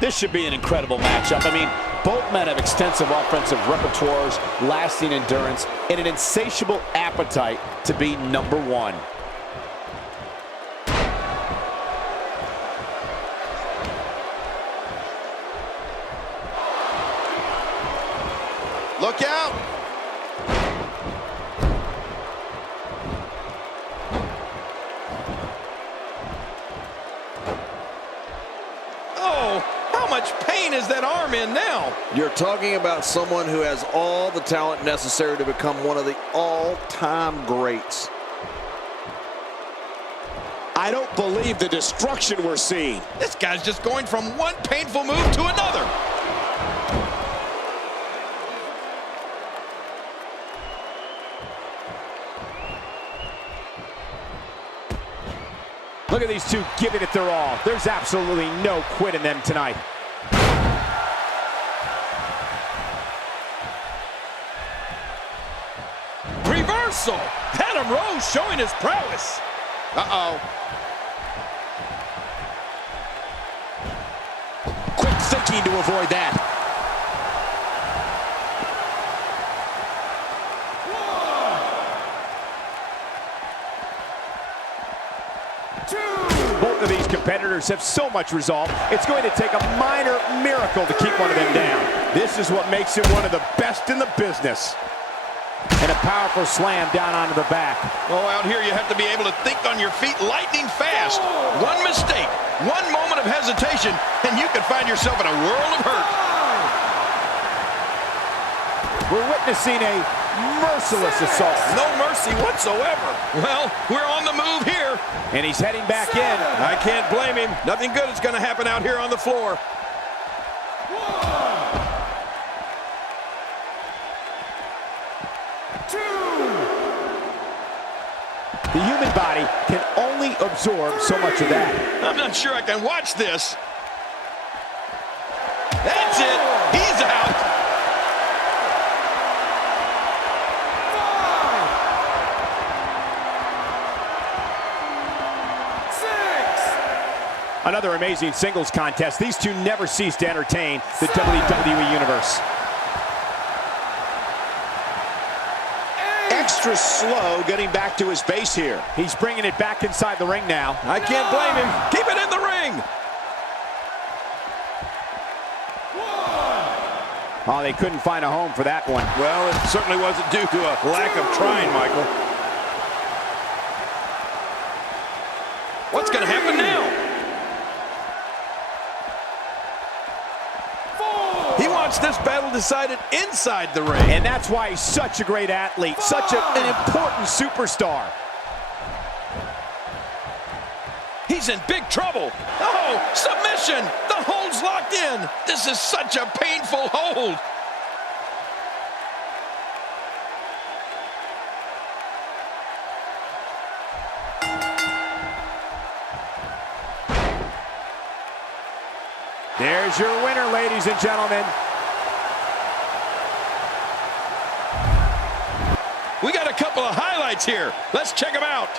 This should be an incredible matchup. I mean, both men have extensive offensive repertoires, lasting endurance, and an insatiable appetite to be number one. Look out! Oh, how much pain is that arm in now? You're talking about someone who has all the talent necessary to become one of the all-time greats. I don't believe the destruction we're seeing. This guy's just going from one painful move to another. Look at these two giving it their all. There's absolutely no quit in them tonight. Reversal. Adam Rose showing his prowess. Uh-oh. Quick thinking to avoid that. Both of these competitors have so much resolve, it's going to take a minor miracle to keep one of them down. This is what makes him one of the best in the business. And a powerful slam down onto the back. Oh, out here you have to be able to think on your feet lightning fast. One mistake, one moment of hesitation, and you could find yourself in a world of hurt. We're witnessing a merciless assault. No mercy whatsoever. Well, we're on the move here. And he's heading back in. I can't blame him. Nothing good is going to happen out here on the floor. The human body can only absorb so much of that. I'm not sure I can watch this. That's it. He's out. Another amazing singles contest. These two never cease to entertain the WWE Universe. Extra slow getting back to his base here. He's bringing it back inside the ring now. I can't blame him. Keep it in the ring. Oh, they couldn't find a home for that one. Well, it certainly wasn't due to a lack of trying, Michael. What's going to happen now? He wants this battle decided inside the ring. And that's why he's such a great athlete, such an important superstar. He's in big trouble. Oh, submission. The hold's locked in. This is such a painful hold. There's your winner, ladies and gentlemen. We got a couple of highlights here. Let's check them out.